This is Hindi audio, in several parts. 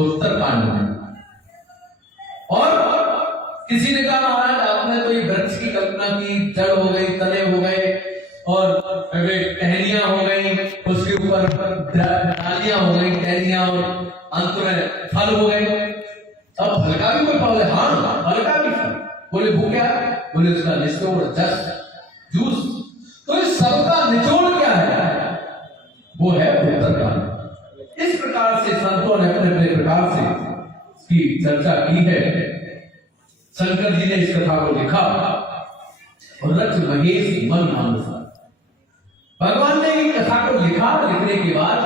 तो उत्तरकांड में। और किसी ने कहा महाराज आपने तो ये वृक्ष की कल्पना की, जड़ हो गई, तने हो गए और टहनियां हो गई, उसके ऊपर डालियां हो गई, टहनियां, और अंत में फल हो गए। अब फल का भी कोई पावले? हाँ, फल का भी फल। बोले वो क्या? बोले उसका निचोड़ जूस। तो इस सबका निचोड़ क्या है? वो है उत्तरकांड। इस प्रकार से संतों ने अपने अपने प्रकार से इसकी चर्चा की है। शंकर जी ने इस कथा को लिखा और रच महेश मन अनुसार भगवान ने ये कथा को लिखा। लिखने के बाद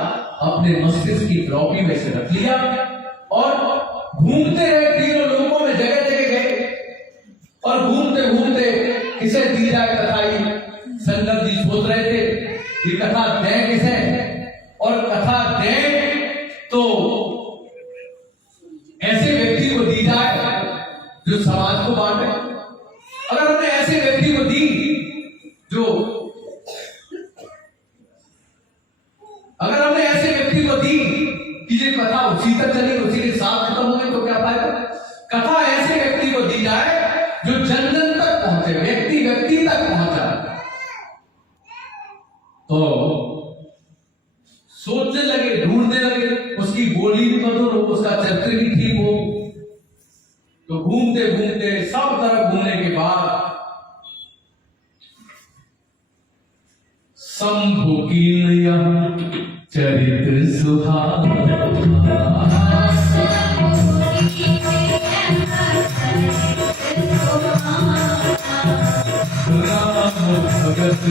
अपने मस्तिष्क की ड्रॉपी में से रख लिया और घूमते रहे तीनों लोगों में, जगह जगह गए और घूमते घूमते किसे दी जाए कथा। शंकर जी सोच रहे थे ये कथा दें किसे, और कथा दें तो ऐसे व्यक्ति को दी जाए जो समाज को बांटे। अगर हमने ऐसे व्यक्ति को दी जो अगर हमने ऐसे व्यक्ति को दी कि ये कथा उसी तक चली, उसी के साथ खत्म हो गई, तो क्या फायदा? कथा ऐसे व्यक्ति को दी जाए जो जन जन तक पहुंचे, व्यक्ति व्यक्ति तक पहुंचा। तो सोचने लगे, ढूंढने लगे, उसकी बोली भी मधुर हो, उसका चरित्र भी ठीक हो। तो घूमते घूमते सब तरफ घूमने के बाद शंभु की चरित्र सुहाना राम भगत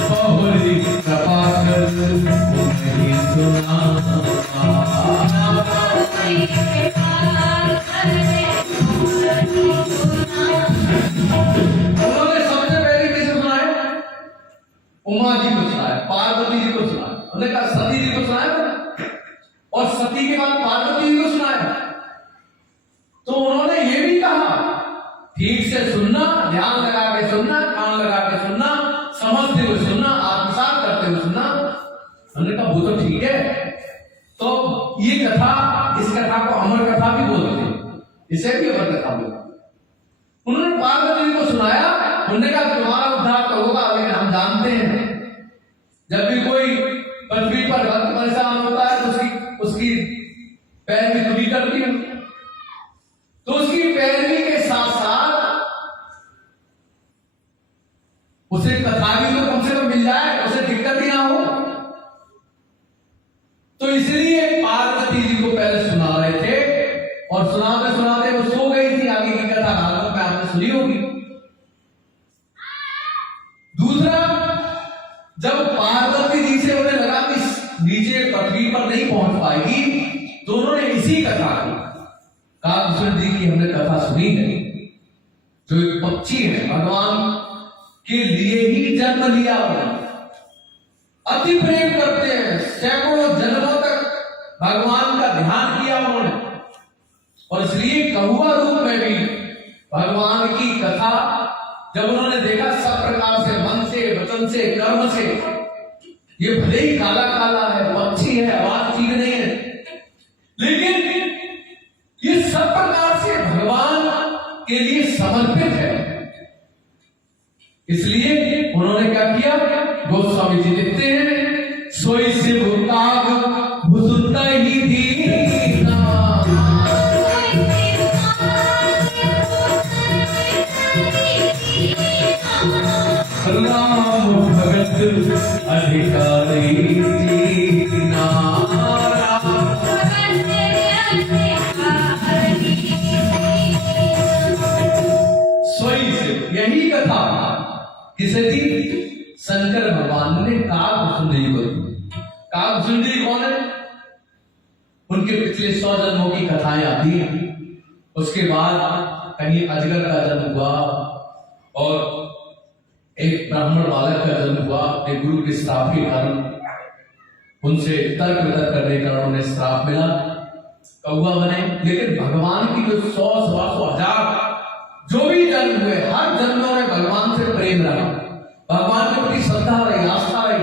बहुरी कृपाकर नहीं सुना। उन्होंने सबसे पहले किसे सुनाया? उमा जी को सुनाया, पार्वती जी को सुनाया, उन्होंने कहा सती जी को सुनाया, और सती के बाद पार्वती जी को सुनाया। तो उन्होंने ये भी कहा ठीक से सुनना, ध्यान लगा के सुनना, कान लगा के सुनना, समझते हुए सुनना, आत्मसात करते हुए सुनना। उन्होंने कहा वो तो ठीक है। तो ये कथा, इस कथा को अमर कथा भी बोलते हैं, इसे भी अमर कथा बोलते हैं। उन्होंने पार्वती जी को सुनाया, उन्होंने कहा तुम्हारा उद्धार तो होगा, लेकिन हम जानते हैं जब भी कोई पृथ्वी पर भक्त परेशान होता है तो उसकी पैरवी खुली करती है। तो उसकी पैरवी के साथ साथ उसे कथा भी तो कम से कम मिल जाए, उसे दिक्कत ही ना हो। तो इसलिए पार्वती जी को पहले सुना रहे थे, और सुनाते सुनाते वो सो गई थी। आगे की कथा भागवत में आपने सुनी होगी। दूसरा, जब पार्वती जी से उन्हें लगा कि नीचे पृथ्वी पर नहीं पहुंच पाएगी, तो उन्होंने इसी कथा को कागभूषण जी की हमने कथा सुनी है, जो एक पक्षी है, भगवान के लिए ही जन्म लिया हुआ, अति प्रेम करते हैं, सैकड़ों जन्मों तक भगवान का ध्यान किया उन्होंने, और इसलिए कहुआ रूप में भी भगवान की कथा जब उन्होंने देखा सब प्रकार से, मन से, वचन से, कर्म से, ये भले ही काला काला है, पक्षी है, आवाज ठीक नहीं है, लेकिन ये सब प्रकार से भगवान के लिए समर्पित है। इसलिए उन्होंने क्या किया? गोस्वामी जी लिखते हैं, सोई से भूताग भुसुता ही दीना, राम भगत अधिकारी दीना। सोई से, यही कथा किसे दी? शंकर भगवान ने कागभूषण जी को दी। कागभूषण जी कौन है? उनके पिछले 100 जन्मों की कथाएं आती हैं। उसके बाद कहीं अजगर का जन्म हुआ और एक ब्राह्मण बालक का जन्म हुआ अपने गुरु के श्राप के कारण। उनसे तर्क वितर्क करने के कारण उन्हें श्राप मिला, कौवा बने। लेकिन भगवान की जो 100, 100, 1000 जो भी जन्म हुए, हर जन्मों में भगवान से प्रेम रहा, भगवान के प्रति श्रद्धा रही, आस्था रही,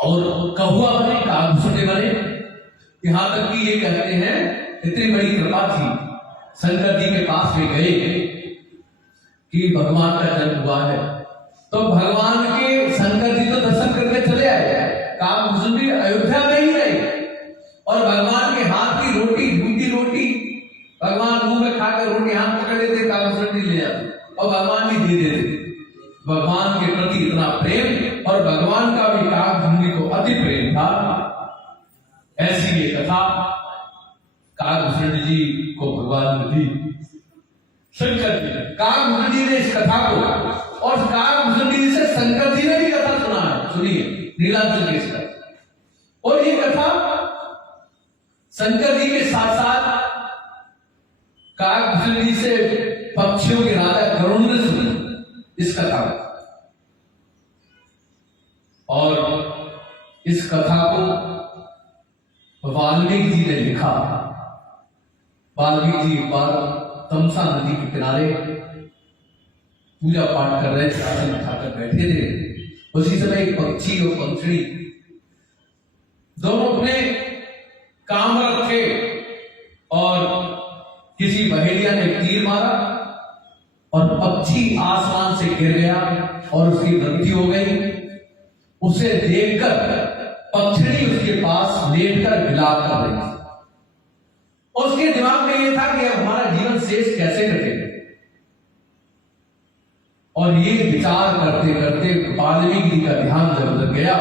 और कहुआ बने, कागभूषण बने। यहां तक कि ये कहते हैं इतनी बड़ी कृपा थी, शंकर जी के पास में गए कि भगवान का जन्म हुआ है, तो भगवान के शंकर जी तो दर्शन करके चले आए, कागभूषण भी अयोध्या में ही रहे, और भगवान के हाथ की रोटी, झूठी रोटी, भगवान मुंह में खाकर रोटी हाथ पकड़ लेते, कागभूषण जी ले जाते और भगवान भी दे देते। भगवान के प्रति इतना प्रेम, और भगवान का भी कागभूषण को अति प्रेम था। ऐसी ये कथा कागभूषण जी को भगवान ने दी, शंकर जी ने। कागभूषण जी ने इस कथा को, और कागभूषण जी से शंकर जी ने भी कथा सुना है, सुनिए नीलांचल की कथा। और ये कथा शंकर जी के साथ साथ कागभूषण जी से पक्षियों के राजा गरुड़ ने सुनी इस कथा को, और इस कथा को वाल्मीकि जी ने लिखा। वाल्मीकि जी एक बार तमसा नदी के किनारे पूजा पाठ कर रहे थे, आसन उठाकर बैठे थे। उसी समय एक पक्षी और पंखड़ी दोनों अपने काम रखे, और किसी बहेलिया ने तीर मारा और पक्षी आसमान से गिर गया और उसकी मृत्यु हो गई। उसे देखकर पक्षी उसके पास लेटकर विलाप कर रही थी, और उसके दिमाग में यह था कि अब हमारा जीवन शेष कैसे कटेगा। और ये विचार करते करते वाल्मीकि जी का ध्यान जब उधर गया,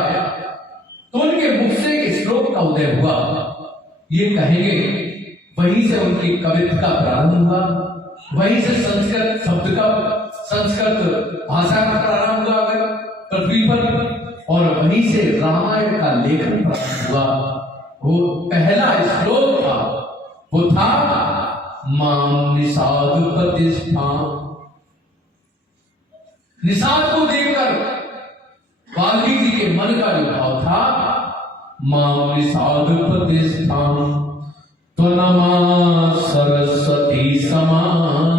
तो उनके मुख से एक श्लोक का उदय हुआ। ये कहेंगे, वहीं से उनकी कविता का प्रारंभ हुआ, वहीं से संस्कृत शब्द का, संस्कृत भाषा का प्रारंभ हुआ पृथ्वी पर, और वहीं से रामायण का लेखन प्रारंभ हुआ। वो पहला श्लोक था, वो था मां निषाद प्रतिष्ठा। निषाद को देखकर वाल्मीकि जी के मन का जो भाव था, मां निषाद प्रतिष्ठा त्वनमा सरस्वती समान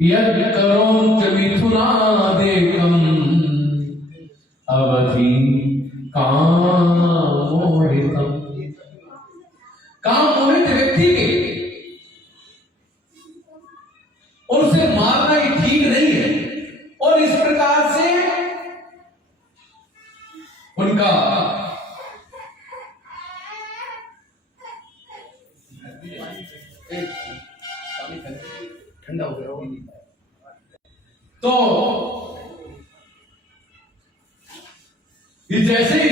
यद करोंच मिथुनादेकम अवधि कामोहितम। काम मोहित व्यक्ति के और उसे मारना ही ठीक नहीं है, और इस प्रकार से उनका ठंडा हो गया। तो ये जैसे ही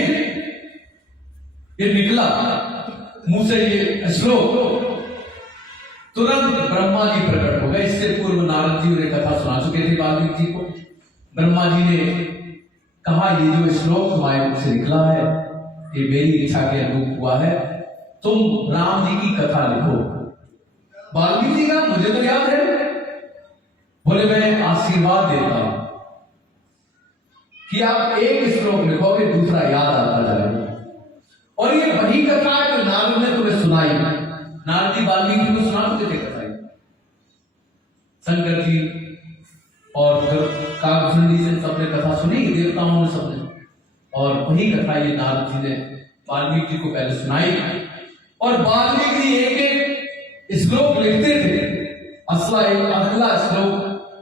ये निकला मुंह से ये श्लोक, तुरंत ब्रह्मा जी प्रकट हो गए। इससे पूर्व नारद जी ने कथा सुना चुके थे वाल्मीकि जी को। ब्रह्मा जी ने कहा, ये जो श्लोक तुम्हारे मुख से निकला है, ये मेरी इच्छा के अनुरूप हुआ है, तुम राम जी की कथा लिखो। वाल्मीकि जी का मुझे तो याद है, बोले मैं आशीर्वाद देता हूं कि आप एक श्लोक लिखोगे, दूसरा याद आता जाएगा। और ये वही कथा है जो नारद ने तुम्हें सुनाई। नारद जी वाल्मीकि को सुना चुके थे कथा, शंकर जी और कागभूषण जी से सबने कथा सुनी, देवताओं ने सबने, और वही कथा ये नारद जी ने वाल्मीकि जी को पहले सुनाई। और वाल्मीकि जी एक एक श्लोक लिखते थे, अगला श्लोक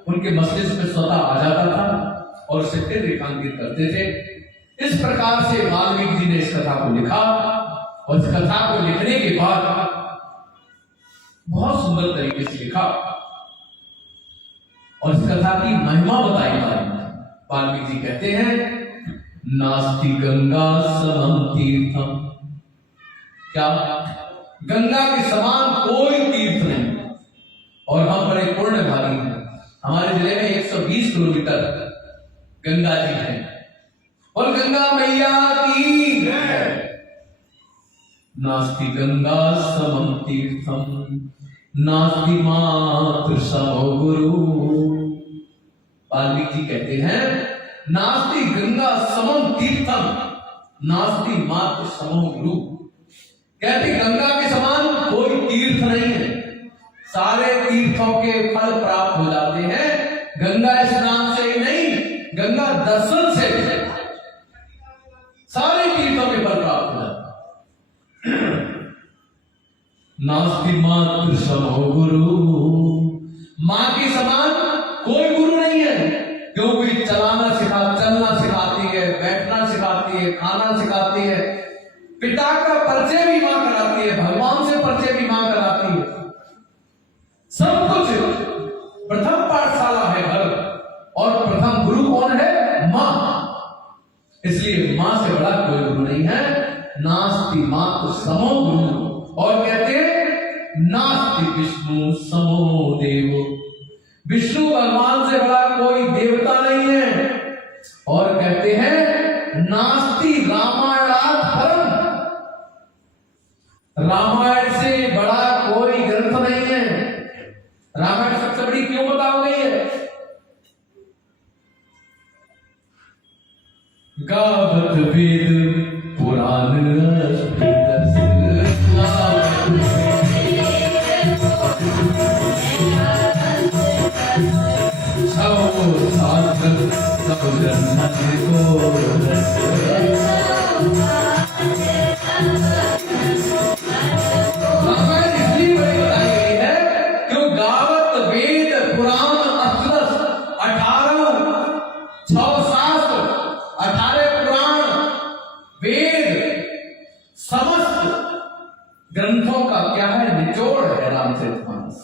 उनके मस्तिष्क में स्वतः आ जाता था और उसे फिर रेखांकित करते थे। इस प्रकार से वाल्मीकि जी ने इस कथा को लिखा, और इस कथा को लिखने के बाद बहुत सुंदर तरीके से लिखा, और इस कथा की महिमा बताई वाल्मीकि जी कहते हैं, नास्ति गंगा समम तीर्थम। क्या गंगा के समान कोई तीर्थ नहीं, और हम बड़े पुण्यभागी हैं। हमारे जिले में 120 किलोमीटर गंगा जी है, और गंगा मैया की नास्ति गंगा समम तीर्थम नास्ति मातृ समो गुरु। वाल्मीकि जी कहते हैं, नास्ति गंगा समम तीर्थम नास्ति मातृ समो गुरु। कहते गंगा के समान कोई तीर्थ नहीं है, सारे तीर्थों के फल प्राप्त हो जाते हैं गंगा स्नान से ही नहीं, गंगा दर्शन से। सारे नास्ति मातृ समो गुरु, मां के समान कोई गुरु नहीं है। क्यों? कोई चलना सिखाती है, बैठना सिखाती है, खाना सिखाती है, पिता का परिचय भी मां कराती है, भगवान से परिचय भी मां कराती है। सब कुछ प्रथम पाठशाला है घर, और प्रथम गुरु कौन है? मां। इसलिए मां से बड़ा कोई गुरु नहीं है। नास्ति मातृ समो गुरु, और कहते हैं नास्ति विष्णु समो देवो, विष्णु भगवान से बड़ा कोई देवता नहीं है। और कहते हैं नास्ति रामायणात् परम, रामायण से बड़ा कोई ग्रंथ नहीं है। रामायण सबसे बड़ी क्यों बताई गई है? गावत वेद पुराण ग्रंथों का क्या है? निचोड़ है रामचरितमानस।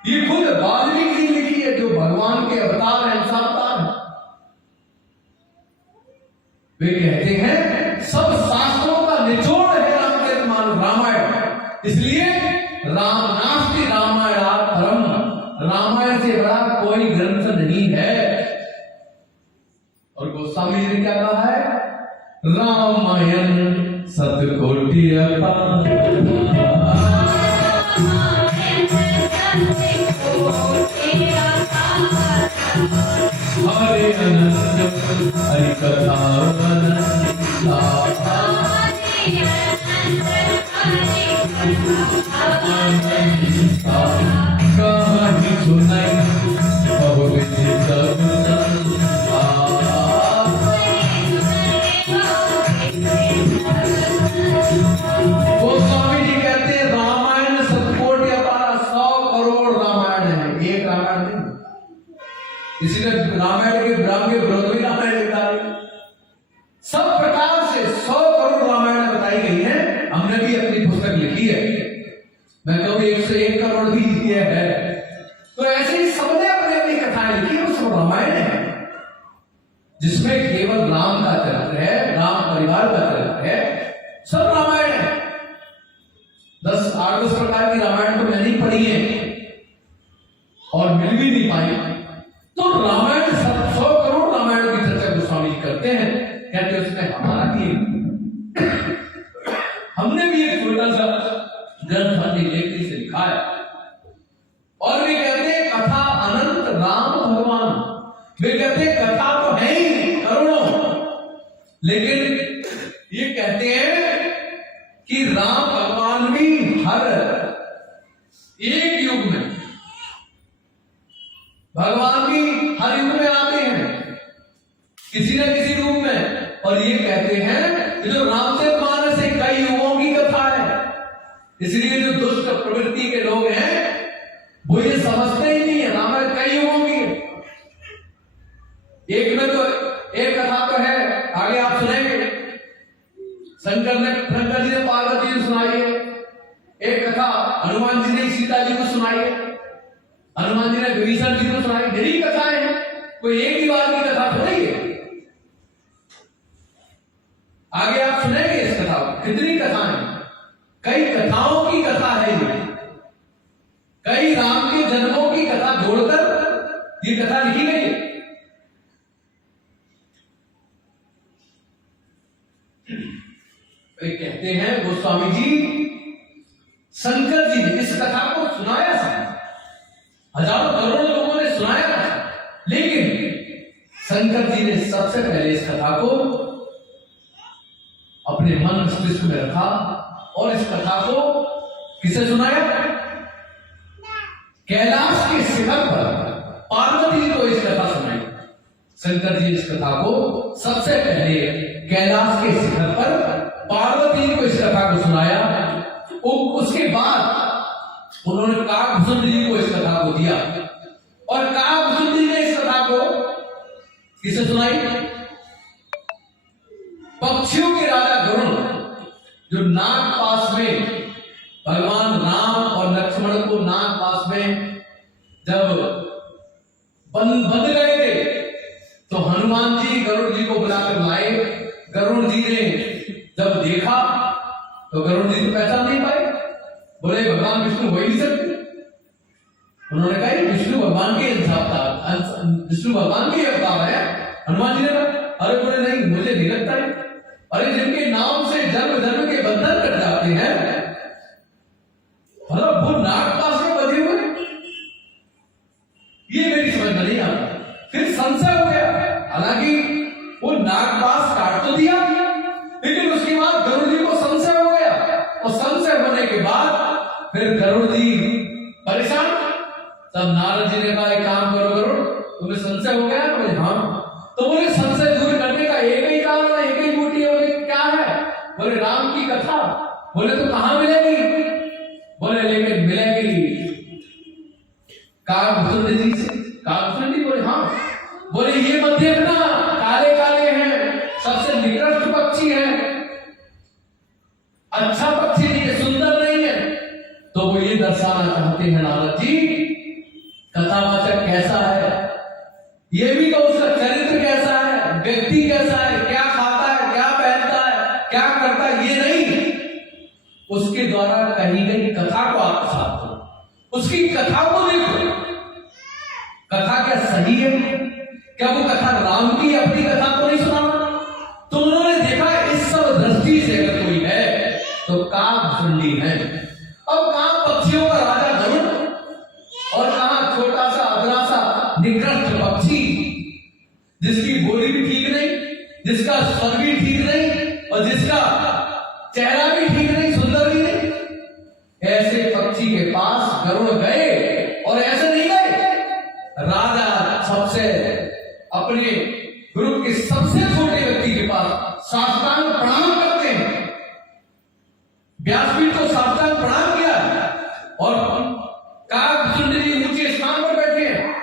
ये खुद वाल्मीकि ने लिखी है, जो भगवान के अवतार हैं, अवतार हैं। वे कहते हैं सब शास्त्रों का निचोड़ है रामचरितमानस, रामायण। इसलिए नास्ति रामायणात् परम, रामायण से बड़ा कोई ग्रंथ नहीं है। और गोस्वामी जी ने क्या कहा है? रामायण सतकोटि अपार, हरे अनंत हरि कथा कहानी सुनाई बहु गोस्वामी जी कहते हैं रामायण सतकोटि अपार, 100 करोड़ रामायण है, एक रामायण नहीं। किसी ने रामायण के विराम के विरोध में रामायण लिखा है। सब प्रकार से 100 करोड़ रामायण बताई गई है। हमने भी अपनी पुस्तक लिखी है, मैं कहूँ 101 करोड़ भी लिखी है। तो ऐसे ही सबने अपनी अपनी कथाएं लिखी है, वो सब रामायण है, जिसमें केवल राम का चरित्र है, राम परिवार का चरित्र है, सब रामायण है। 8-10 प्रकार की रामायण तो मैंने ही पढ़ी है और मिल भी नहीं पाई। तो रामायण 100 करोड़ रामायण की चर्चा गोस्वामी जी करते हैं। कहते हैं उसमें हमारा भी हमने भी एक छोटा सा ग्रंथ अपनी लेखनी से लिखा है। और वे कहते हैं कथा अनंत राम भगवान, वे कहते हैं कथा तो है ही करोड़ों, लेकिन ये कहते हैं कि राम भगवान भी हर एक युग में, भगवान भी हर युग में आते हैं किसी न किसी रूप में। और ये कहते हैं कि जो रामचरितमानस से कई युगों की कथा है, इसलिए जो दुष्ट प्रवृत्ति के लोग हैं वो ये समझते ही नहीं है रामायण कई युगों की है। एक में तो एक कथा तो है, आगे आप सुनेंगे, शंकर जी ने पार्वती जी सुनाई है। एक कथा हनुमान जी ने सीता जी को सुनाई है, हनुमान जी ने विभीषण जी को सुनाई। मेरी कथाएं हैं, कोई एक ही बार की कथा थोड़ी है। आगे आप सुनेंगे इस कथा को, कितनी कथाएं, कई कथाओं की कथा है ये, कई राम के जन्मों की कथा जोड़कर ये कथा लिखी गई है। कहते हैं गोस्वामी जी, शंकर जी ने इस कथा को सुनाया था, हजारों करोड़ों लोगों ने सुनाया था, लेकिन शंकर जी ने सबसे पहले इस कथा को अपने मन मस्तिष्क में रखा और इस कथा को किसे सुनाया? कैलाश के शिखर पर पार्वती जी को इस कथा सुनाई। शंकर जी इस कथा को सबसे पहले कैलाश के शिखर पर पार्वती जी को इस कथा को सुनाया। उसके बाद उन्होंने काकभूषुंड जी को इस कथा को दिया, और काकभूषुंड जी ने इस कथा को किसे सुनाई? पक्षियों के राजा गरुड़, जो नाग पास में भगवान राम और लक्ष्मण को नाग पास में जब बंध गए थे, तो हनुमान जी गरुड़ जी को बुलाकर लाए। गरुड़ जी ने जब देखा तो गरुड़ जी तो पहचान नहीं पाए, बोले भगवान विष्णु हो ही नहीं सकते। उन्होंने कहा विष्णु भगवान के विष्णु भगवान के अवतार है। हनुमान जी ने कहा अरे बोले नहीं, मुझे नहीं लगता है। अरे जिनके नाम से जन्म जन्म के बंधन कट जाते हैं, मतलब वो नाग पास में बंधे हुए, ये मेरी समझ में नहीं आता। फिर संशय हो गया, हालांकि वो नाग पास काट तो दिया, लेकिन उसके बाद गरुड़ जी को संशय हो गया, और संशय होने के बाद फिर गरुड़ जी परेशान। तब नारद जी ने कहा एक काम करो गरुड़, तुम्हें संशय हो गया? बोले हाँ। तो बोले संशय दूर करने का एक ही काम है, एक ही बूटी है। बोले क्या है? बोले राम की कथा। बोले तो कहां मिलेगी? बोले लेकिन मिलेगी काकभूषुंड जी से। काकभूषुंड जी बोले हाँ। बोले ये मत देखना, काले काले हैं, सबसे निकृष्ट पक्षी है, अच्छा पक्षी नहीं है, सुंदर नहीं है। तो वो ये दर्शाना चाहते हैं नारद जी, कथावाचक कैसा है, ये भी तो उसका चरित्र कैसा है, व्यक्ति कैसा है, क्या खाता है, क्या पहनता है, क्या करता है, ये नहीं, उसके द्वारा कही गई कथा को आत्मसात करो, उसकी कथा को देखो। कथा क्या सही है? क्या वो कथा राम की अपनी कथा को नहीं सुना? तो उन्होंने देखा इस सब दृष्टि से अगर कोई है तो काकभूषुंड है। अब कहां पक्षियों का राजा गरुड़, और कहां छोटा सा अधरा सा निकृष्ट पक्षी, जिसकी बोली भी ठीक नहीं, जिसका स्वर भी ठीक नहीं, और जिसका चेहरा भी ठीक नहीं, सुंदर भी नहीं। ऐसे पक्षी के पास गरुड़ गए, और ऐसे नहीं गए, राजा सबसे अपने ग्रुप के सबसे छोटे व्यक्ति के पास साष्टांग प्रणाम करते हैं। व्यासपीठ को साष्टांग प्रणाम किया, और काकभूषुंड जी ऊंचे स्थान पर बैठे हैं,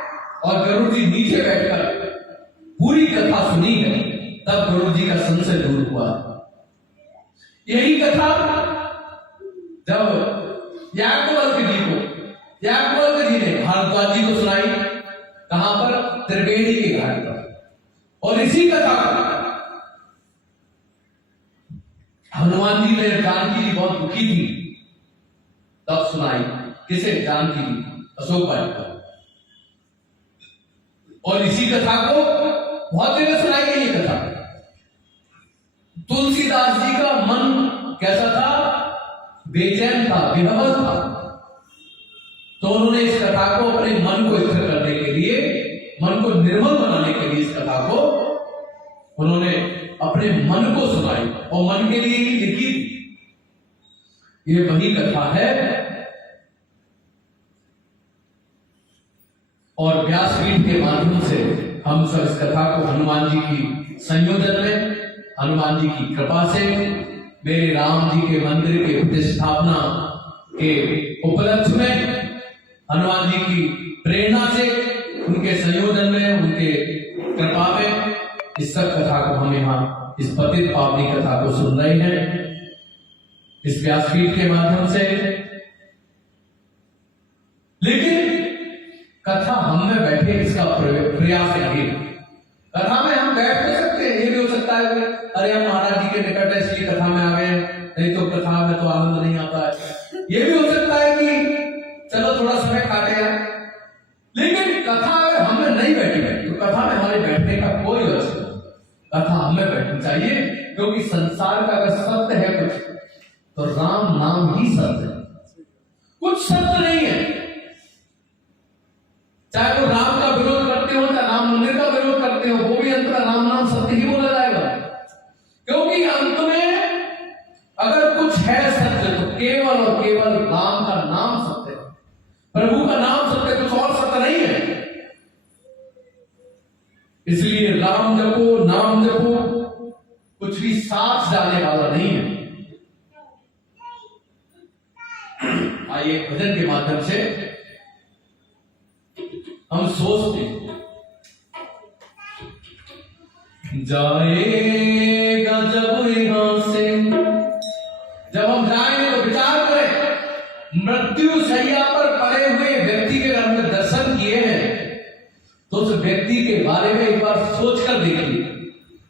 और गरुड़ जी नीचे बैठकर पूरी कथा सुनी है। तब गरुड़ जी का संशय दूर हुआ। यही कथा जब याज्ञवल्क्य जी ने भारद्वाज जी को सुनाई, कहां पर? त्रिवेणी के घाट पर। और इसी कथा को हनुमान जी ने, जानकी जी बहुत दुखी थी, तब सुनाई। किसे? जानकी जी, अशोक वाटिका। और इसी कथा को बहुत जगह सुनाई गई ये कथा। तुलसीदास जी का मन कैसा था? बेचैन था, विहवल था। तो उन्होंने इस कथा को अपने मन को स्थिर करने के लिए, मन को निर्मल बनाने के लिए, इस कथा को उन्होंने अपने मन को सुनाई, और मन के लिए ही लिखी थी। ये वही कथा है। और व्यासपीठ के माध्यम से हम सब इस कथा को हनुमान जी की संयोजन में, हनुमान जी की कृपा से, मेरे राम जी के मंदिर के प्रतिष्ठापना के उपलक्ष्य में, हनुमान जी की प्रेरणा से, उनके संयोजन में, उनके कृपा में, इस सब कथा को हम यहाँ इस पतित पावनी कथा को सुन रहे हैं इस व्यासपीठ के माध्यम से। लेकिन कथा हम में बैठे इसका प्रयास करिए। कथा में हम बैठ तो सकते हैं, ये भी हो सकता है अरे हम महाराज जी के निकट है इसलिए कथा में आ गए, नहीं तो कथा में तो आनंद नहीं आता है। ये भी हो सकता है कि चलो थोड़ा समय काटे हैं, लेकिन कथा अगर हमें नहीं बैठी तो कथा में हमारे बैठने का कोई अर्थ नहीं। कथा हमें बैठनी चाहिए, क्योंकि संसार का अगर सत्य है कुछ, तो राम नाम ही सत्य है, कुछ सत्य नहीं है। चाहे वो राम का विरोध करते हो, चाहे राम मंदिर का विरोध करते हो, वो भी अंत में राम नाम सत्य ही बोला जाएगा। क्योंकि अंत में अगर कुछ है सत्य तो केवल और केवल राम का नाम सत्य है, प्रभु का नाम सत्य, कुछ और सत्य नहीं है। इसलिए राम जपो, नाम जपो, कुछ भी साथ जाने वाला नहीं है। आइए भजन के माध्यम से हम सोचते हैं, जाएगा जब यहां से, जब हम जाएंगे तो विचार करें, मृत्यु शैया पर पड़े हुए व्यक्ति के अगर हमने दर्शन किए हैं तो उस व्यक्ति के बारे में एक बार सोच कर देखिए,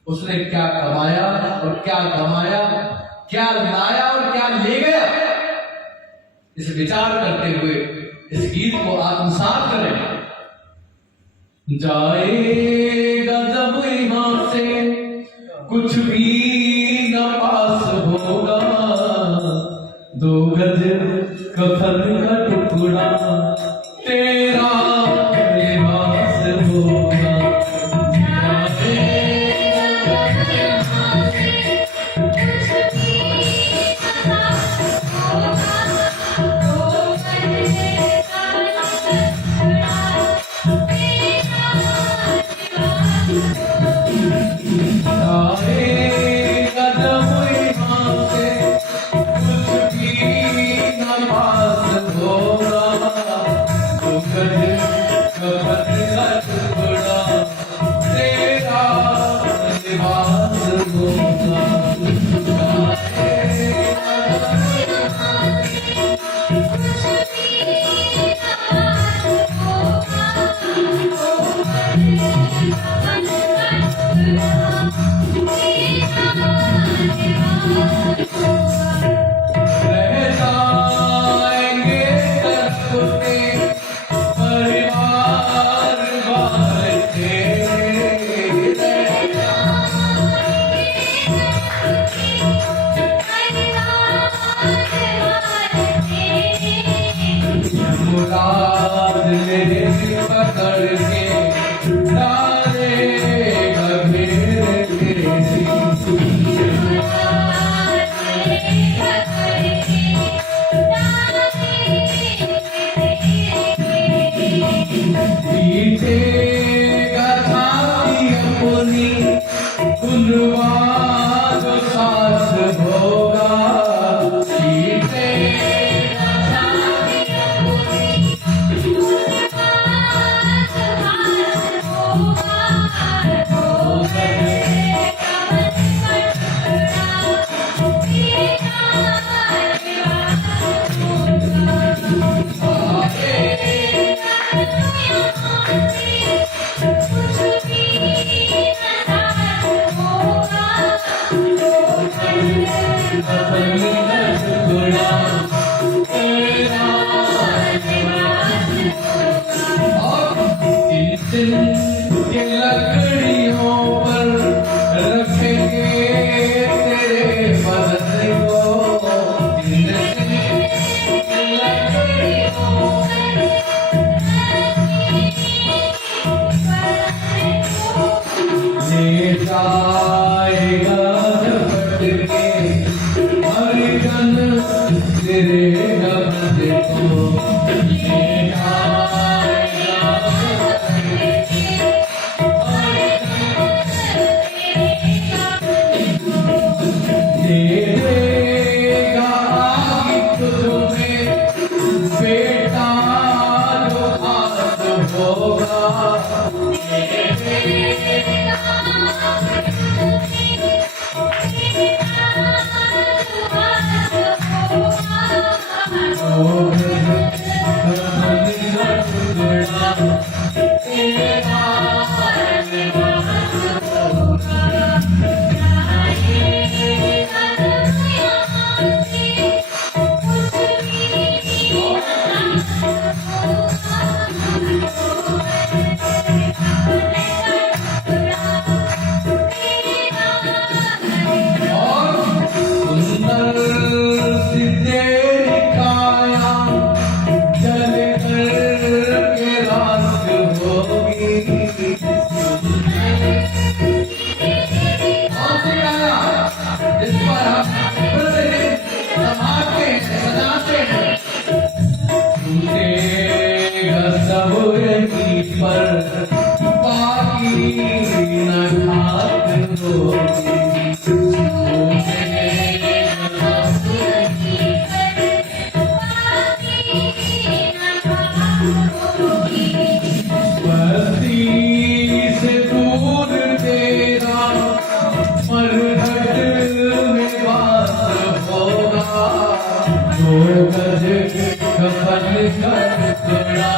उसने क्या कमाया और क्या गमाया, क्या लाया और क्या ले गया। इस विचार करते हुए इस गीत को आत्मसात करें। जाएगा जब यहां से कुछ भी न पास होगा, 2 गज कफन का टुकड़ा तेरा लिबास होगा। मरघट में बास होगा, 2 गज कफन का टुकड़ा।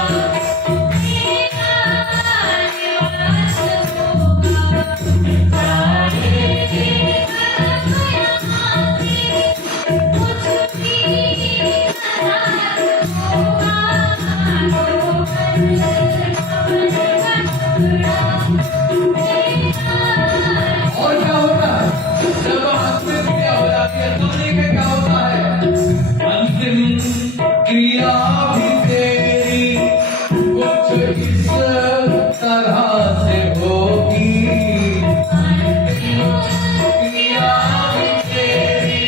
और क्या होता है जब अंतिम क्रिया हो जाती है, तो देखिए क्या होता है। अंतिम क्रिया भी तेरी कुछ इस तरह से होगी। अंतिम क्रिया भी तेरी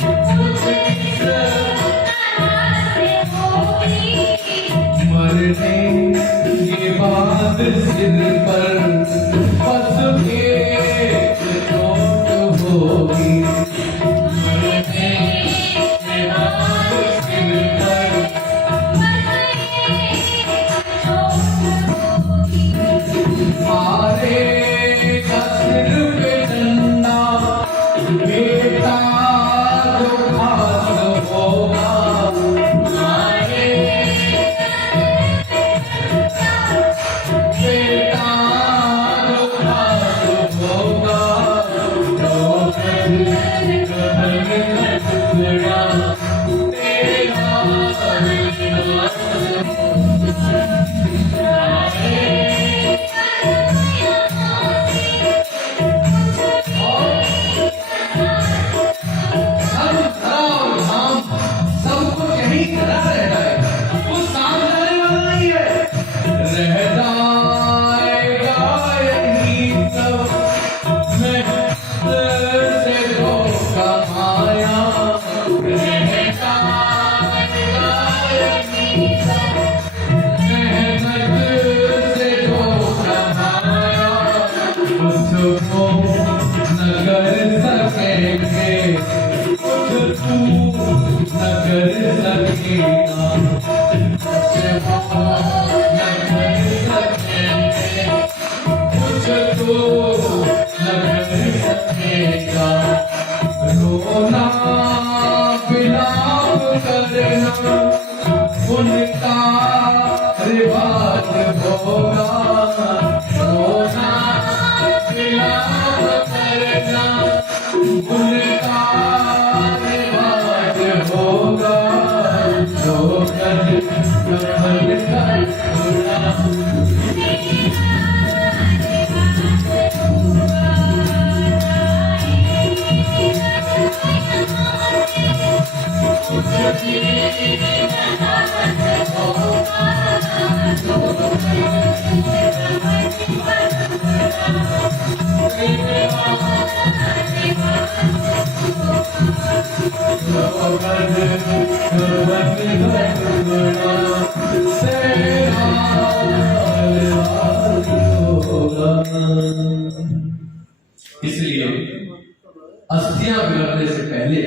कुछ इस तरह से होगी। मरने के बाद सिर पर बस एक चोट होगी। मरने के बाद सिर पर मारेगा सिर पे डंडा बेटा जो खास होगा। बेटा जो खास होगा, 2 गज कफन का टुकड़ा तेरा सब कुछ यही चला रहता है, कुछ काम करने वाला नहीं है। रह जाएगा यही सब मेहनत से जो कमाया। रह जाएगा यही सब मेहनत से जो कमाया। उसको न कर सकेंगे, कुछ तू न कर सकेगा। न कर सकेंगे, कुछ तू न कर सकेगा। रोना विलाप करना उनका रिवाज होगा। रोना विलाप करना उनका रिवाज होगा। 2 गज कफन का टुकड़ा। इसलिए अस्थियां बिगड़ने से पहले,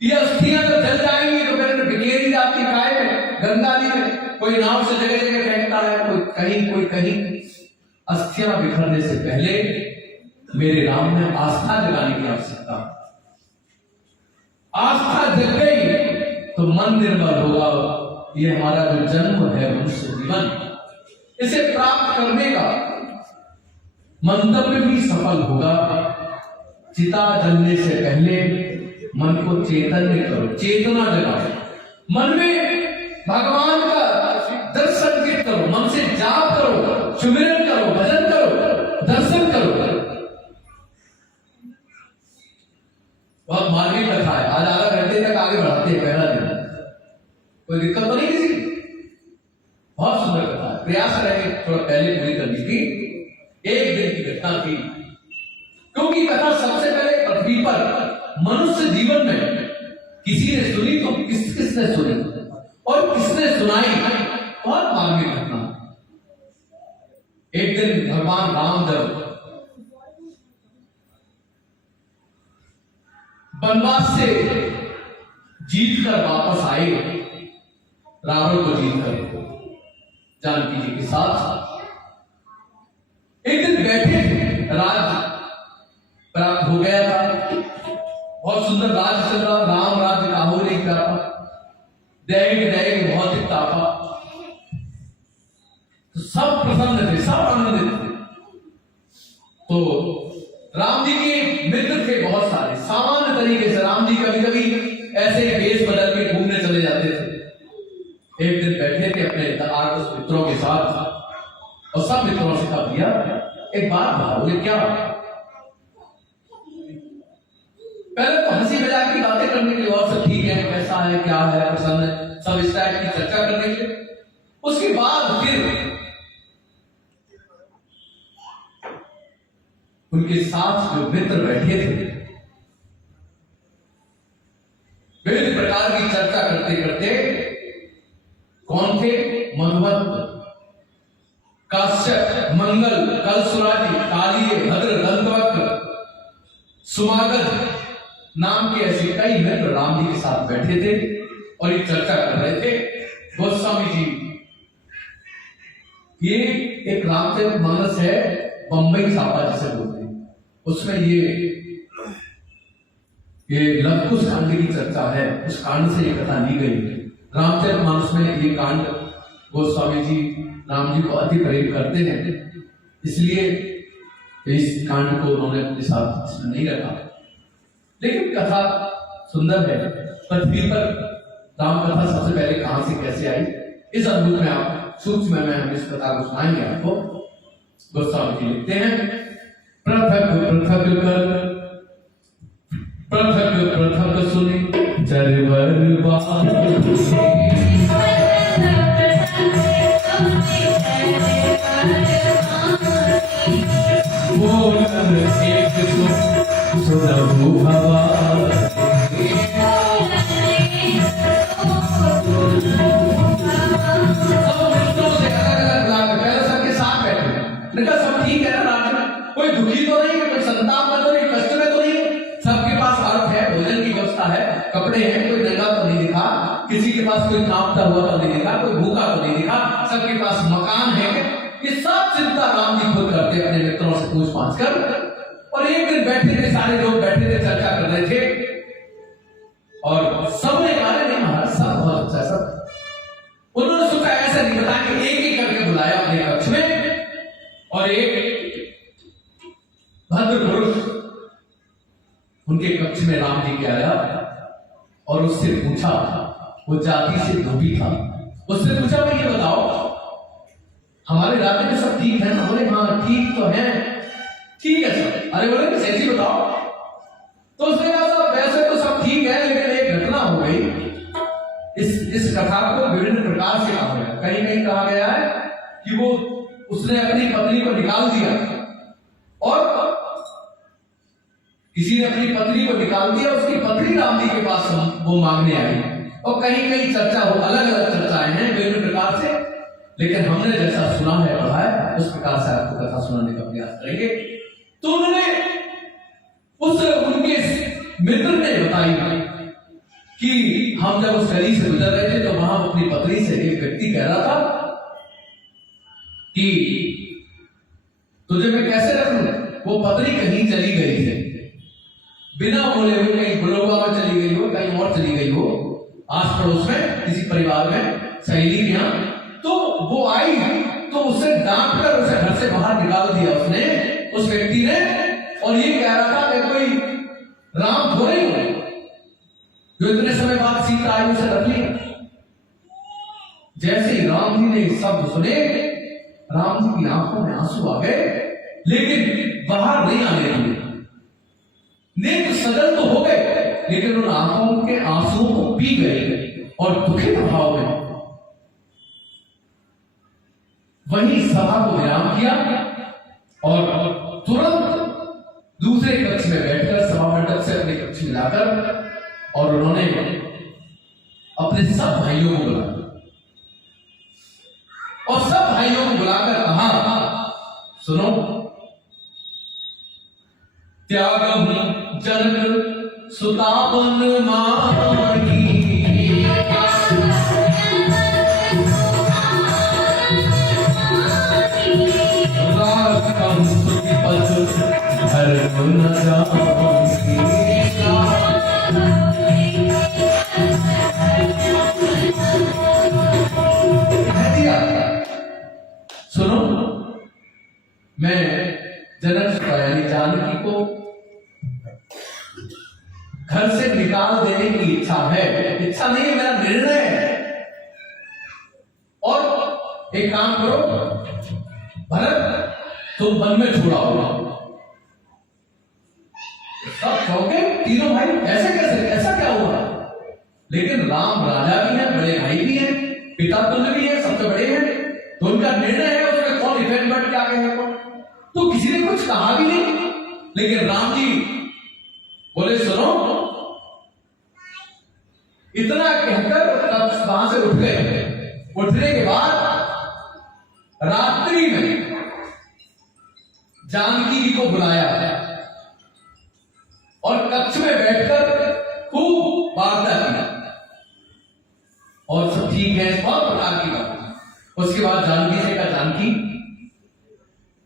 ये अस्थियां जब जल जाएंगी तो फिर बिखेरी जाती काय में, गंगा जी में। कोई नाव से जगह जगह फेंकता है, कोई कहीं कोई कहीं। अस्थियां बिखरने से पहले मेरे राम ने आस्था जगाने की आवश्यकता। आस्था जग गई तो मन निर्मल होगा। ये हमारा जो जन्म है मनुष्य जीवन, इसे प्राप्त करने का मंतव्य भी सफल होगा। चिता जलने से पहले मन को चैतन्य करो, चेतना जगाओ। मन में भगवान का दर्शन कीर्तन करो, मन से जाप करो, सुमिरन करो, भजन करो, दर्शन करो। बहुत मार्मिक कथा है। आज आधा घंटे तक आगे बढ़ाते हैं पहला दिन, कोई दिक्कत तो नहीं किसी की? बहुत सुंदर कथा है। प्रयास करेंगे थोड़ा पहले पूरी करने की। एक दिन की घटना थी, क्योंकि कथा सबसे पहले पृथ्वी पर मनुष्य जीवन में किसी ने सुनी तो किसने सुनी और किसने सुनाई, बहुत मार्मिक घटना। एक दिन भगवान राम जब वनवास से जीत कर वापस आए, रावण को जीत कर जानकी जी के साथ, एक दिन बैठे थे, राज प्राप्त हो गया था, बहुत सुंदर राज्य चल रहा, राम राज्य का हो नहीं था, दैग दैग भौतिक तापा, तो सब प्रसन्न थे, सब आनंदित थे। तो राम जी के मित्र थे बहुत सारे, सामान्य तरीके से राम जी कभी कभी ऐसे वेश बदल के घूमने चले जाते थे। एक दिन बैठे थे अपने 8-10 मित्रों के साथ और सब मित्रों से कहा, भैया एक बात बताओगे क्या? पहले तो हंसी मजाक की बातें करने के लिए, और सब ठीक है, कैसा है, क्या है, प्रसन्न है, सब इस टाइप की चर्चा करने के लिए। उसके बाद फिर उनके साथ जो मित्र बैठे थे, विभिन्न प्रकार की चर्चा करते करते, कौन थे? मधुवंत, काश्यप, मंगल, कलसुराजी, कालिये, भद्र, दंतवक्र, सुमागध नाम के ऐसे कई मित्र राम जी के साथ बैठे थे और ये चर्चा कर रहे थे। गोस्वामी जी, ये एक रामचरित मानस है, बंबई छापा जिसे बोलते हैं, उसमें ये लवकुश कांड की चर्चा है, उस कांड से ये कथा ली गई है। रामचरित मानस में ये कांड गोस्वामी जी राम जी को अति प्रेम करते हैं, इसलिए इस कांड को उन्होंने अपने साथ इसमें नहीं रखा। लेकिन कथा सुंदर है। पृथ्वी पर राम कथा सबसे पहले कहां से कैसे आई, इस अद्भुत में आप सूक्ष्म में हम इस कथा को सुनाएंगे आपको। गोस्वामी जी लिखते हैं, पृथक पृथक कर पृथक पृथक सुनी चरवर बोलन एक सुनहु हवा सब ठीक है ना? राज कोई दुखी तो नहीं है, कोई संताप में तो नहीं, कष्ट में तो नहीं है, सबके पास अर्थ है, भोजन की व्यवस्था है, कपड़े हैं, कोई नंगा तो नहीं दिखा, किसी के पास कोई कांपता हुआ तो नहीं दिखा, कोई भूखा तो नहीं दिखा, सबके पास मकान है। ये सब चिंता राम जी खुद करते अपने मित्रों से पूछ पाछ कर। और एक दिन बैठे थे, सारे लोग बैठे थे, चर्चा कर रहे थे और सबने कहा, नहीं महाराज सब बहुत अच्छा, सब। उन्होंने सोचा ऐसा नहीं बता के एक एक करके बुलाया अपने कक्ष में और एक भद्र पुरुष उनके कक्ष में राम जी के आया और उससे पूछा, वो जाति से धोबी था, उससे पूछा, भाई ये बताओ हमारे राज्य में सब ठीक है ना? बोले हाँ ठीक तो है। ठीक है सर। अरे बोले सही बताओ। तो उसने कहा साहब वैसे तो सब ठीक है, लेकिन एक घटना हो गई। इस कथा को विभिन्न प्रकार से कहा गया, कहीं कहीं कहा गया है कि वो उसने अपनी पत्नी को निकाल दिया और किसी ने अपनी पत्नी को निकाल दिया, उसकी पत्नी राम जी के पास वो मांगने आई। और कहीं कहीं चर्चा हो, अलग अलग चर्चाएं हैं विभिन्न प्रकार से, लेकिन हमने जैसा सुना है पढ़ा है उस प्रकार से आपको कथा सुनाने का प्रयास करेंगे। तो उन्होंने उनके मित्र ने बताई कि हम जब उस गली से गुजर रहे थे तो वहां अपनी पत्नी से एक व्यक्ति कह रहा था कि तुझे मैं कैसे रखूं? वो पत्नी कहीं चली गई है, बिना बोले हुए कहीं बड़ोगा में चली गई हो, कहीं और चली गई हो, आस पड़ोस में किसी परिवार में, सहेली के यहाँ। तो वो आई तो उसे डांट कर उसे घर से बाहर निकाल दिया उसने, उस व्यक्ति ने, और ये कह रहा था मैं कोई राम थोड़े हूं जो इतने समय बाद सीता आई उसे रख लिया। जैसे ही राम जी ने शब्द सुने, राम जी की आंखों में आंसू आ गए, लेकिन बाहर नहीं आने दिए। नेत्र सजल तो हो गए, लेकिन उन आंखों के आंसुओं को पी गए और दुखित भाव में वही सभा को विराम किया और तुरंत दूसरे कक्ष में बैठकर सभा मंडप से अपने कक्ष में लाकर और उन्होंने अपने सब भाइयों को बुलाया और सब भाइयों को बुलाकर कहा, सुनो, त्यागम जनक सुतापन माही, राजकम सुतिपत हर शर्म न जाऊंगी। सुनो, मैं जनक यानी जानकी को घर से निकाल देने की इच्छा है, इच्छा नहीं है, मेरा निर्णय है। और एक काम करो भरत, तुम वन में छुड़ाओ। सब चौके तीनों भाई, ऐसे कैसे, ऐसा क्या हुआ? लेकिन राम राजा भी है, बड़े भाई भी हैं, पिता तुल्य भी है, सबसे बड़े हैं, तो उनका निर्णय है, उसमें कौन इफेक्ट बट क्या कहेगा? तो किसी ने कुछ कहा भी नहीं। लेकिन राम जी बोले सुनो, इतना कहकर वहां से उठ गए। उठने के बाद रात्रि में जानकी जी को बुलाया और कक्ष में बैठकर खूब वार्ता की, और सब ठीक है, बहुत प्रकार की बात। उसके बाद जानकी से कहा, जानकी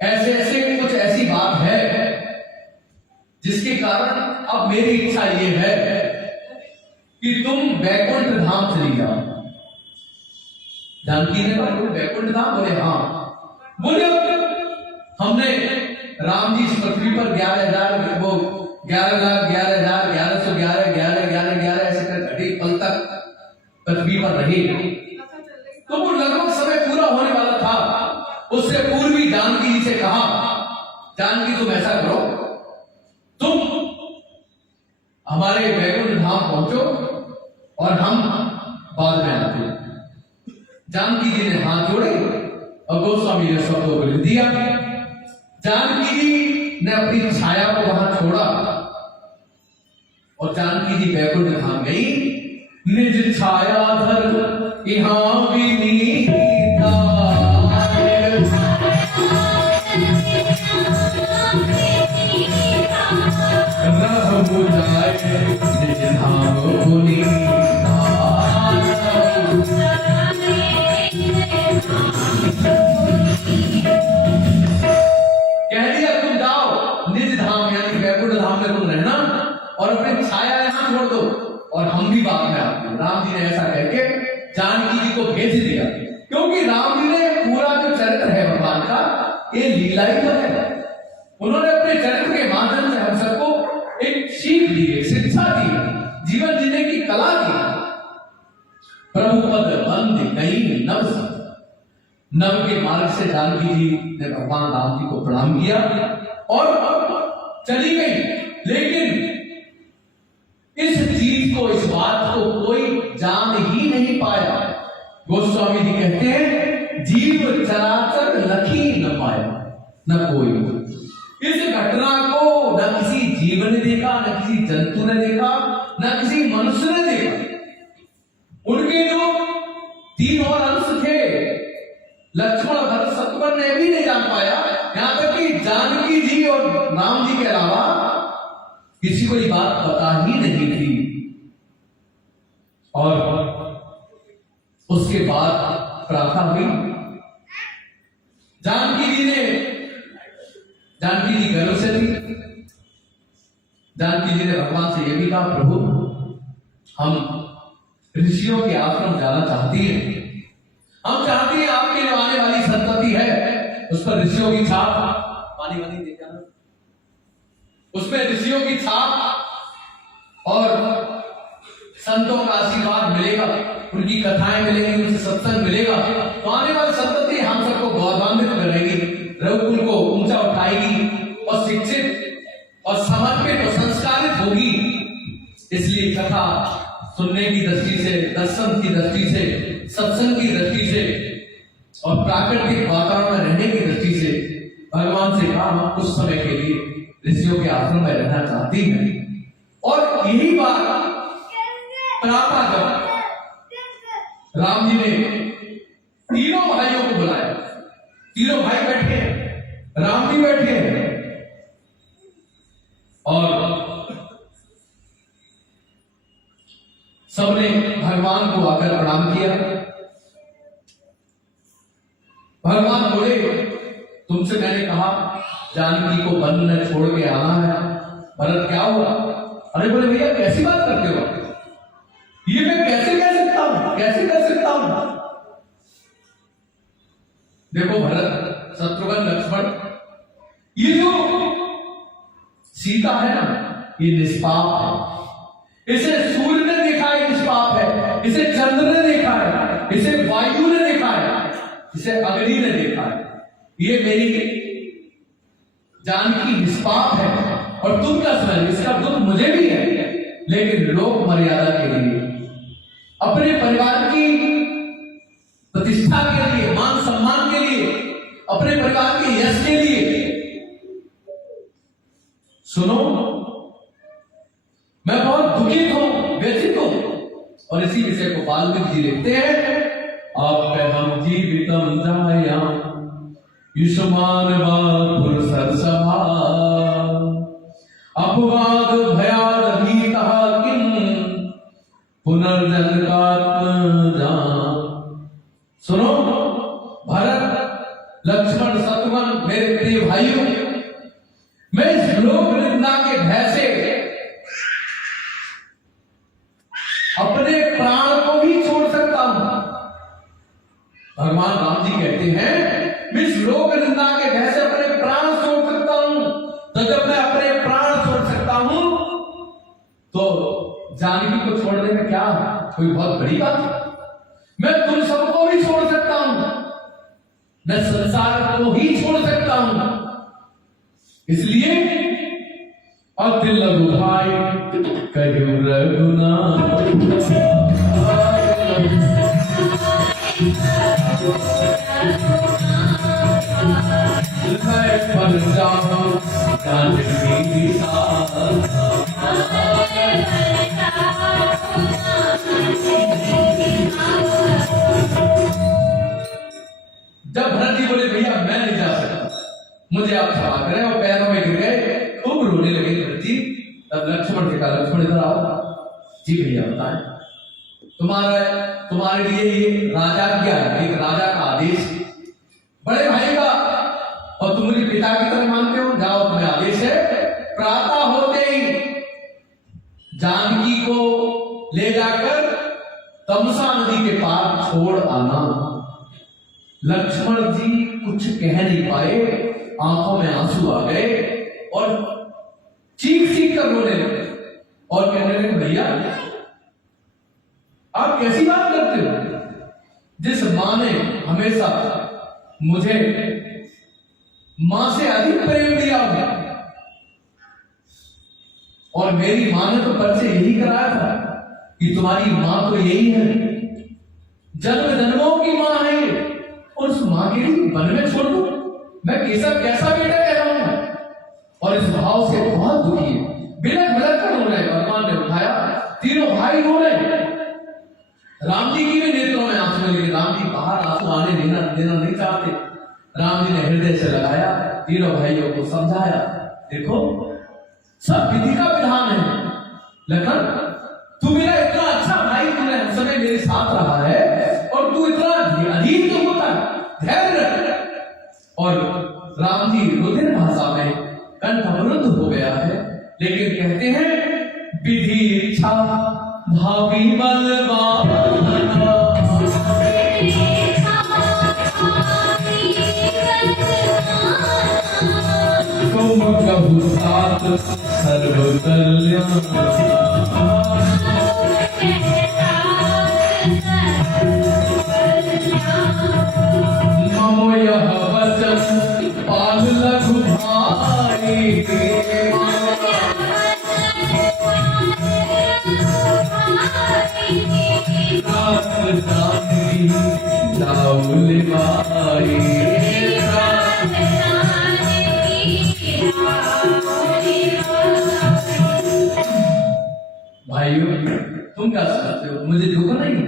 ऐसे ऐसे कुछ ऐसी बात है जिसके कारण अब मेरी इच्छा ये है कि तुम वैकुंठ धाम चली जाओ। जानकी ने कहा, वैकुंठ धाम? बोले हाँ। बोले हमने राम जी इस पृथ्वी पर 11,000 वो 11,11,11,11,11,11 ऐसे कर घड़ी पल तक पृथ्वी पर रहे। तो वो लगभग समय पूरा होने वाला था। उससे पूर्व ही जानकी जी से कहा, जानकी तुम ऐसा करो, तुम हमारे वैकुंठ धाम पहुंचो और हम बाद में आते हैं। जानकी जी ने हाथ जोड़े और गोस्वामी ने शब्दों को लिख दिया। जानकी जी ने अपनी छाया को वहां छोड़ा और जानकी जी वैकुंठ धाम गई। निज छाया धर यहाँ विनीता, रह बुझाए निज धाम पुनीता। कह दिया तुम जाओ निज धाम यानी वैकुंठ धाम में तुम रहना और अपनी छाया यहां छोड़ दो और हम भी बाद में आते हैं। राम जी ने ऐसा कहकर जानकी जी को भेज दिया, क्योंकि राम जी ने पूरा जो चरित्र है भगवान का, ये लीला ही तो है। उन्होंने अपने चरित्र के माध्यम से हम सबको एक सीख दी, एक शिक्षा दी, जीवन जीने की कला दी। प्रभु पद बंद कहीं नव नव के मार्ग से जानकी जी ने भगवान राम जी को प्रणाम किया और चली गई। लेकिन इस चीज को, इस बात को कोई जान ही नहीं पाया। गोस्वामी जी कहते हैं, जीव चराचर लखी न पाया न कोई। इस घटना को न किसी जीव ने देखा, न किसी जंतु ने देखा, न किसी मनुष्य ने देखा। उनके जो 3 और अंश थे, लक्ष्मण भरत शत्रुघ्न ने भी नहीं जान पाया। यहां तक कि जानकी जी और राम जी के अलावा किसी को ये बात पता ही नहीं थी। और उसके बाद प्रार्थना हुई। जानकी जी गर्व से थी। जानकी जी ने भगवान से यह भी कहा, प्रभु हम ऋषियों के आश्रम जाना चाहती हैं। हम चाहती हैं आपके जो आने वाली संतति है उस पर ऋषियों की छाप, पानी वानी दे जाना, उसमें ऋषियों की छाप और संतों का आशीर्वाद मिलेगा, उनकी कथाएं मिलेंगी, उनसे सत्संग मिलेगा, तो आने वाली संतति हम सबको गौरवान्वित करेगी, रघुकुल को ऊंचा उठाएगी और शिक्षित और समर्पित और संस्कारित होगी। इसलिए कथा सुनने की दृष्टि से, दर्शन की दृष्टि से, सत्संग की दृष्टि से और प्राकृतिक वातावरण में रहने की दृष्टि से भगवान से कहा, हम कुछ समय के लिए ऋषियों के आश्रम में रहना चाहती हैं। और यही बात प्राप्त कर राम जी ने तीनों भाइयों को बुलाया। तीनों भाई बैठे हैं, राम जी बैठे हैं और सबने भगवान को आकर प्रणाम किया। भगवान बोले, तुमसे मैंने कहा जानकी को वन में छोड़ के आना है। भरत क्या हुआ? अरे बोले भैया कैसी बात करते हो, ये मैं कैसे कह सकता हूं, कैसे कर सकता हूं? देखो भरत, शत्रुघ्न, लक्ष्मण, ये जो सीता है ना, ये निष्पाप है। इसे सूर्य ने देखा है निष्पाप है, इसे चंद्र ने देखा है, इसे वायु ने देखा है, इसे अग्नि ने देखा है। ये मेरी जानकी निष्पाप है और तुम क्या समझ, इसका दुख मुझे भी है, लेकिन लोक मर्यादा के लिए, अपने परिवार की प्रतिष्ठा के लिए, मान सम्मान के लिए, अपने परिवार के यश के लिए, सुनो मैं बहुत दुखित हूं, व्यथित हूं। और इसी विषय को वाल्मीकि जी लिखते हैं, आप हम जीवितम जाया युष्मान सरसभा अपवाद भयाद भीतः किम पुनर्जन्मात्मजा। सुनो भरत, लक्ष्मण, शत्रुघ्न, मेरे प्रिय भाइयों, मैं इस लोक निंदा के भय से अपने प्राण को भी छोड़ सकता हूं। भगवान राम जी कहते हैं, मैं इस लोक निंदा के भय से अपने प्राण छोड़ सकता हूं। तो जब मैं अपने प्राण छोड़ सकता हूं, तो जानकी को छोड़ने में क्या कोई बहुत बड़ी बात है? मैं तुम सबको भी छोड़ सकता हूं, मैं संसार को ही छोड़ सकता हूं। इसलिए अति लघु भाई कहूं रघुनाथ, मैं पर जाऊं जानकी साथ। जब भरत जी बोले भैया मैं नहीं जा सकता, मुझे आप क्षमा करें, और पैरों में गिर गए, खूब रोने लगे भरत जी। तब लक्ष्मण से कहा, लक्ष्मण इधर आओ। जी भैया बताएं, तुम्हारे लिए ये राजा क्या है, एक राजा का आदेश, बड़े भाई का, और तुम मुझे पिता की तरह मानते हो। जाओ, तुम्हें आदेश है, प्रातः होते ही जानकी को ले जाकर तमसा नदी के पार छोड़ आना। लक्ष्मण जी कुछ कह नहीं पाए, आंखों में आंसू आ गए और चीख चीख कर रोने लगे और कहने लगे, भैया आप कैसी बात करते हो? जिस मां ने हमेशा मुझे मां से अधिक प्रेम दिया हुआ, और मेरी मां ने तो पर से यही कराया था कि तुम्हारी मां तो यही है, जन्म जन्मों की मां है, और उस मां के लिए वन में छोड़ दो, मैं कैसा बेटा कह रहा हूं। और इस भाव से बहुत दुखी है, बिलख बिलख कर उन्होंने, भगवान ने उठाया, तीनों भाई रो रहे, राम जी की भी नेत्रों में आंसू लगे। राम जी बाहर आंसू आने देना नहीं चाहते। राम जी ने हृदय से लगाया, तीनों भाइयों को समझाया, देखो सब विधि का विधान है, लखन तू मेरा इतना अच्छा भाई, तूने हम समय मेरे साथ रहा है, और तू इतना अधीन क्यों होता है, धैर्य रख। और राम जी रुधिर भाषा में कंठ अवरुद्ध हो गया है, लेकिन कहते हैं विधि इच्छा भावी बलवान, तुम कबू साथ सर्व कल्याण। ममो यह वचन पाल लघु भाई, भाइयों तुम क्या समझते हो, मुझे दुख नहीं है।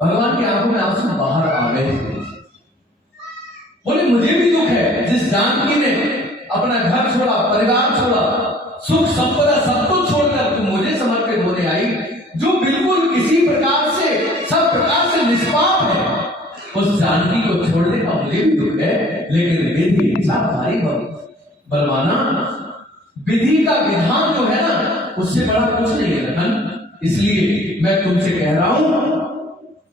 भगवान की आंखों में आंसू बाहर आ गए थे, बोले मुझे भी दुख है, जिस जानकी ने अपना घर छोड़ा, परिवार छोड़ा, सुख संपदा सब कुछ छोड़कर तुम मुझे समर्पित होने आई, जो बिल्कुल किसी प्रकार से, सब प्रकार से निष्पाप है, उस जानकी को छोड़ने का मुझे भी दुख है, लेकिन मेरी इच्छा भारी भरी, बलवाना, विधि का विधान जो है ना, उससे बड़ा कुछ नहीं है लखन। इसलिए मैं तुमसे कह रहा हूं,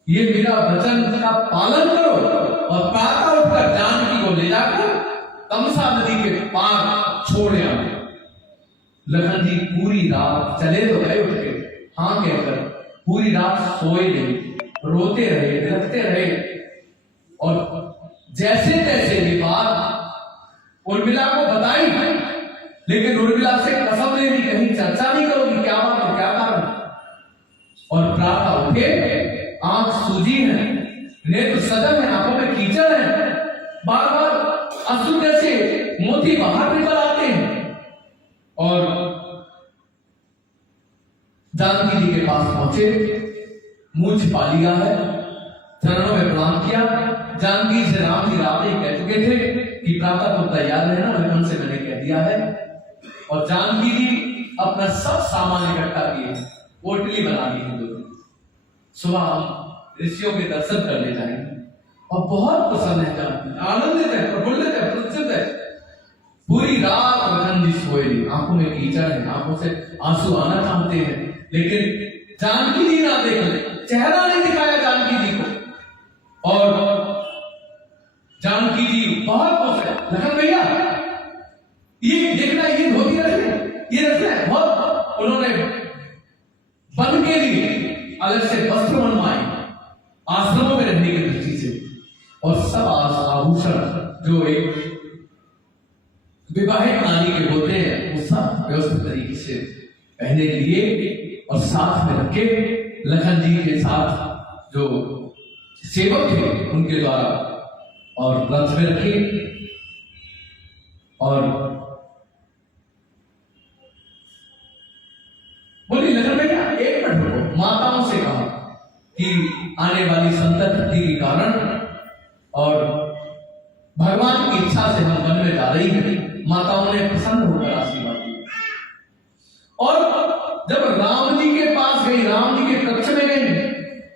ये मेरा वचन का पालन करो और प्रातः उठकर जानकी को ले जाकर तमसा नदी के पार छोड़ आओ। लखन जी पूरी रात चले तो गए, उठ के हाँ कहकर पूरी रात सोए नहीं, रोते रहे, रखते रहे। और जैसे तैसे ये बात उर्मिला को बताई, लेकिन उर्मिला से कसम ले ली कहीं चर्चा नहीं करोगी, क्या बात है, क्या कारण। और प्रातः उठे, आंख सूजी है, नेत्र सजन है, आंखों में कीचड़ है, बार बार अश्रु जैसे मोती बाहर निकल आते हैं। और जानकी जी के पास पहुंचे, मुंह छिपा लिया है, चरणों में प्रणाम किया। जानकी से राम जी रात ही कह चुके थे कि प्रातः को तैयार रहना, लखन से मैंने कह दिया है। और जानकी जी अपना सब सामान इकट्ठा किए, पोटली बना ली है। सुबह हम ऋषियों के दर्शन करने जाएंगे और बहुत पसंद है, जानकी आनंदित है, प्रफुल्लित है, प्रसन्न है। पूरी रात लखन जी सोए नहीं, आंखों में कीचड़ है, आंखों से आंसू आना चाहते हैं, लेकिन जानकी जी ना देख ले, चेहरा नहीं दिखाया जानकी जी को। और जानकी जी बहुत खुश है, लखन भैया ये देखना, ये धोती रख ले, ये रख ले। बहुत उन्होंने बन के लिए अलग से वस्त्र बनवाए आश्रमों में रहने की दृष्टि से, और सब आभूषण जो एक विवाहित नारी के होते हैं वो सब व्यवस्थित तरीके से पहने लिए और साथ में रखे। लखन जी के साथ जो सेवक थे उनके द्वारा और रथ में रखे। और बोली लखन भैया एक मिनट रुको, माताओं से कहा कि आने वाली संतति के कारण और भगवान की इच्छा से हम वन में जा रही हैं। माताओं ने प्रसन्न होकर आशीर्वाद दिया। और जब राम जी के पास गई, राम जी के कक्ष में गई,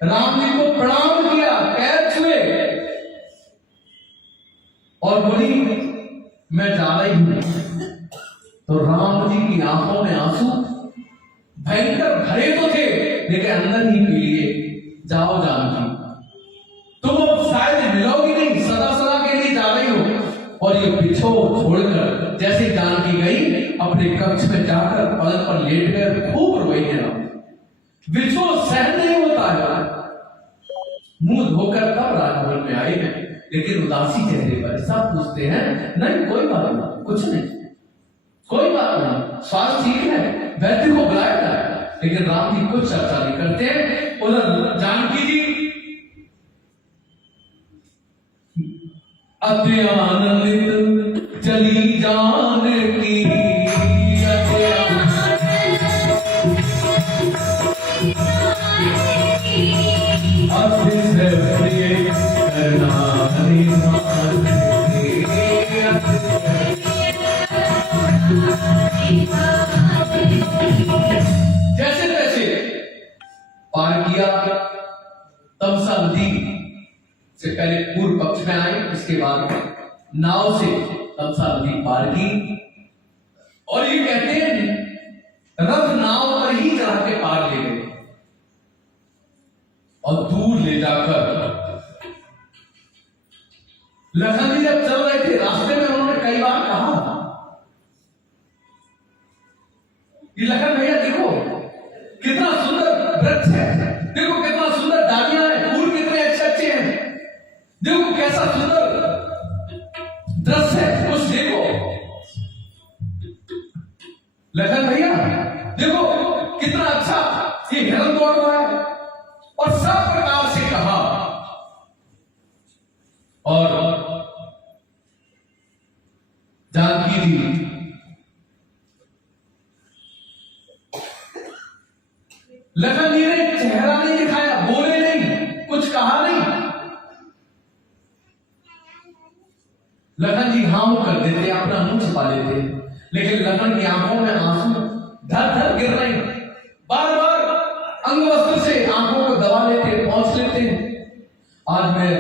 राम जी को प्रणाम किया, पैर छुए और बोली मैं जा रही हूं। तो राम जी की आंखों में आंसू भयंकर भरे तो थे, लेकिन अंदर ही पी लिए, जाओ जानकी, तुम अब शायद मिलोगी नहीं, सदा सदा के लिए जा रही हो। और ये बिछो छोड़कर जैसे जानकी गई, अपने कक्ष में जाकर पलंग पर लेट कर खूब रोई है। बिछो सहन नहीं होता है, मुंह धोकर कब राजभवन में आए हैं, लेकिन उदासी चेहरे पर। सब पूछते हैं नहीं कोई बात नहीं, कुछ नहीं, कोई बात नहीं, स्वास्थ्य ठीक है, वैद्य को बुलाया जाए, लेकिन राम जी कुछ चर्चा नहीं करते। उधर जानकी जी अति आनंदित चली जानकी, अति से प्रिय करना जैसे तैसे पार किया। तमसा नदी से पहले पूर्व पक्ष में आए, इसके बाद नाव से तमसा नदी पार की। और ये कहते हैं रथ नाव पर ही चढ़ा के पार ले गए और दूर ले जाकर लखन जी जब चल रहे थे, रास्ते में उन्होंने कई बार कहा कि लखन भैया देखो कितना सुंदर वृक्ष है, देखो कितना सुंदर डालियां हैं, फूल कितने अच्छे अच्छे हैं, देखो कैसा सुंदर दृश्य है, कुछ देखो। लखन भैया देखो कितना अच्छा ये हिरण दौड़ रहा है, और सब प्रकार से कहा। और जानकी जी लखन जी ने चेहरा नहीं दिखाया, बोले नहीं, कुछ कहा नहीं। लखन जी हाँ कर देते, अपना मुंह छिपा लेते, लेकिन लखन की आंखों में आंसू धर धर गिर रहे, बार बार अंग वस्त्र से आंखों को दबा लेते, पहुंच लेते। आज मैं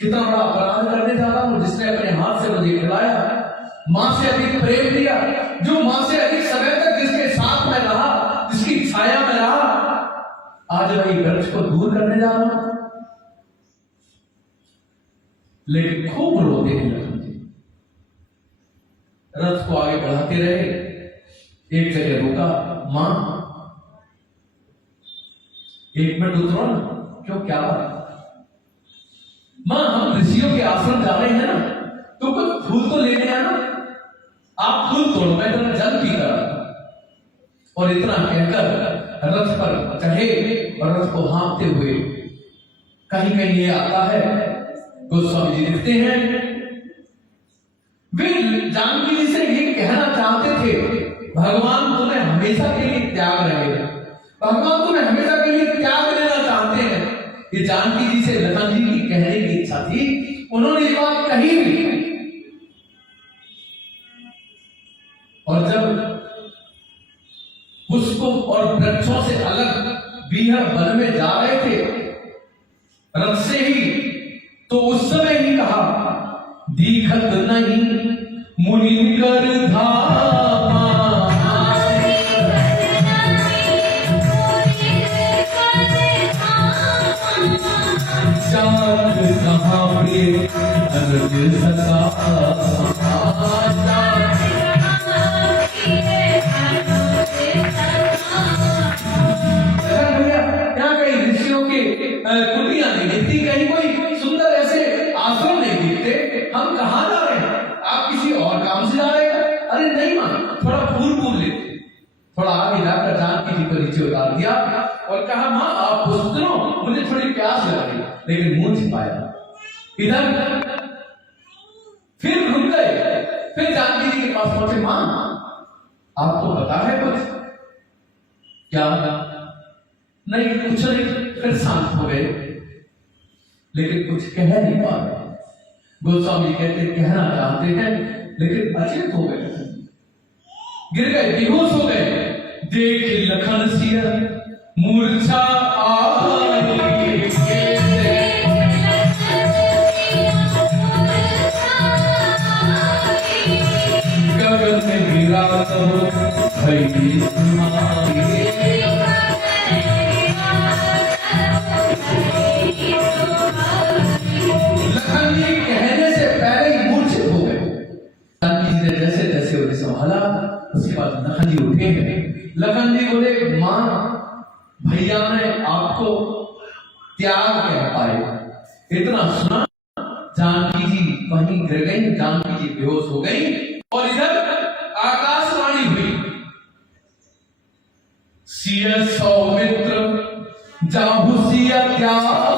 कितना बड़ा अपराध करने जा रहा हूं, जिसने अपने हाथ से मुझे खिलाया मां से अधिक प्रेम दिया, जो मां से अधिक समय तक जिसके साथ में रहा, जिसकी छाया में रहा, आज वही वृक्ष को दूर करने जा रहा हूं। लेकिन खूब रोते हैं लखन जी। रथ को आगे बढ़ाते रहे, एक जगह रुका, मां एक मिनट उतरो ना। क्यों, क्या बात? मां, हम ऋषियों के आश्रम जा रहे हैं ना, तो कुछ फूल तो लेने आना। आप फूल तोड़, मैं तेरा जल पी कर। और इतना कहकर रथ पर चढ़े और रथ को हाँकते हुए कहीं कहीं ये आता है, गोस्वामी जी लिखते हैं, वे जानकी जी से ये कहना चाहते थे, भगवान तुम्हें हमेशा के लिए त्याग रहे, भगवान तुम्हें हमेशा के लिए त्याग देना चाहते हैं। ये जानकी जी से लखन जी की कहने की इच्छा थी, उन्होंने ये बात कही भी। और जब पुष्पों और वृक्षों से अलग बीहड़ वन में जा रहे थे रथ से ही, तो उस समय ही कहा, दिखत नहीं मुनिकर धामा, चाँद कहाँ प्रिय अनग सका, कुटिया नहीं दिखती, कहीं कोई सुंदर ऐसे आश्रम नहीं दिखते, हम कहाँ जा रहे हैं? आप किसी और काम से जा रहे हैं? अरे नहीं मां, थोड़ा फूल लेते। थोड़ा आगे जाकर जानकी जी को नीचे उतार दिया और कहा, मां आप पुस्तरों, मुझे थोड़ी प्यास लग रही, लेकिन मुंह छिपाया। इधर फिर रुक गए, फिर जानकी जी के पास पहुंचे, मां आपको पता है कुछ? क्या? नहीं, कुछ नहीं। फिर शांत हो गए, लेकिन कुछ कह नहीं पा रहे। गोस्वामी कहते कहना चाहते हैं, लेकिन अचेत हो गए, गिर गए, बेहोश हो गए। देख लखन सिया मूर्छा आई, गगन में गिरा तो भई सुनाई, लखन जी कहने से पहले ही मूर्छित हो गए। जानकी जी ने जैसे जैसे उन्हें संभाला, उसके बाद लखन जी उठे हैं। लखन जी बोले, मां भैया ने आपको त्याग कह पाए, इतना सुना। जानकी जी वहीं गिर गई, जानकी जी बेहोश हो गई। और इधर आकाशवाणी हुई, सिया सौमित्र जाहु सिया त्याग,